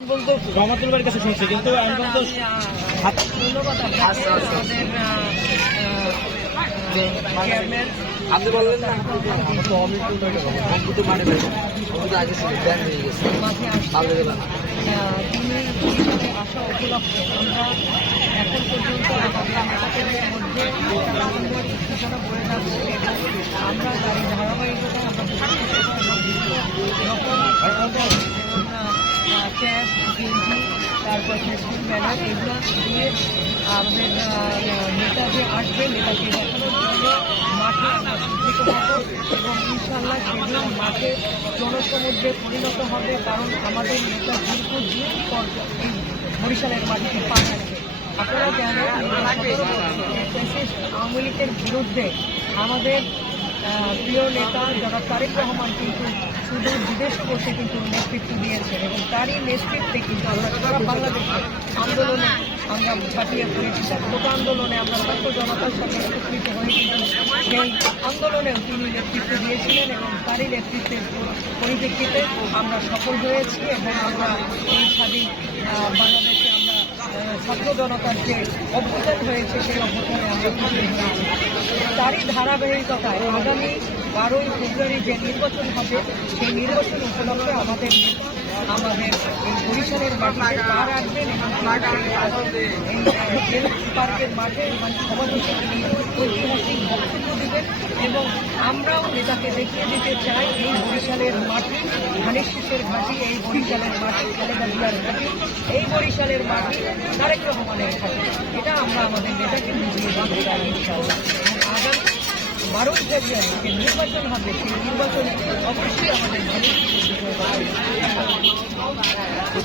বলতো রহমতুল বাড়ির কাছে শুনছি, কিন্তু আমি বলতো ধন্যবাদ আপনাকে। আমাদের আপনি বললেন না তো অমৃত মানে অমৃত আগে ছিল ব্যান হয়ে গেছে ভালো গেল না। তিনি আসা উপলক্ষে আমরা এখন পর্যন্ত আমাদের নেতাকর্মীর মধ্যে সুন্দর উত্তেজনা বয়ে থাকবো এবং আমরা তার ধারাবাহিকতা ক্যাশ গেঞ্জি তারপর ফেসবুক ব্যানার এগুলো দিয়ে আমাদের নেতা যে আসবে নেতাকে দেখানোর জন্য মাঠে আমরা উদ্ভূত হব এবং ইনশাল্লাহ সেগুলো মাঠে জনসমুদ্রে পরিণত হবে। কারণ আমাদের নেতা দীর্ঘদিন পর এই বরিশালের মাটিতে পা রাখছে। আপনারা জানেন আওয়ামী লীগের বিরুদ্ধে আমাদের প্রিয় নেতা জনাব তারেক রহমান কিন্তু শুধু বিদেশে বসে কিন্তু নেতৃত্ব দিয়েছেন এবং তারই নেতৃত্বে কিন্তু আমরা সারা বাংলাদেশে আন্দোলনে আমরা কাটিয়ে পড়েছি। ছাত্র আন্দোলনে আমরা ছাত্র জনতার সাথে একত্রিত হয়ে কিন্তু সেই আন্দোলনেও তিনি নেতৃত্ব দিয়েছিলেন এবং তারই নেতৃত্বের পরিপ্রেক্ষিতে আমরা সফল হয়েছি এবং আমরা এই স্বাধীন বাংলাদেশে আমরা ছাত্র জনতার যে অভ্যুত্থান হয়েছে সেই অভ্যুত্থানে আমরা বিজয়ী হয়েছি। তারই ধারাবাহিকতায় আগামী 12ই ফেব্রুয়ারি যে নির্বাচন হবে সেই নির্বাচন উপলক্ষে আমাদের আমাদের এই বরিশালের মাটিতে পা রাখবেন এবং এই পার্কের মাঠে সভাপতি তিনি ঐতিহাসিক বক্তব্য দেবেন এবং আমরাও নেতাকে দেখিয়ে দিতে চাই এই বরিশালের মাটি ধানের শীষের ঘাঁটি, এই বরিশালের মাটি খালেদা জিয়ার ঘাঁটি, এই বরিশালের মাটি তারেক রহমানের ঘাঁটি। এটা আমরা আমাদের নেতাকে বুঝিয়ে দিতে চাই ইনশাআল্লাহ। আগামী 12ই ফেব্রুয়ারি যে নির্বাচন হবে সেই নির্বাচনে অবশ্যই আমাদের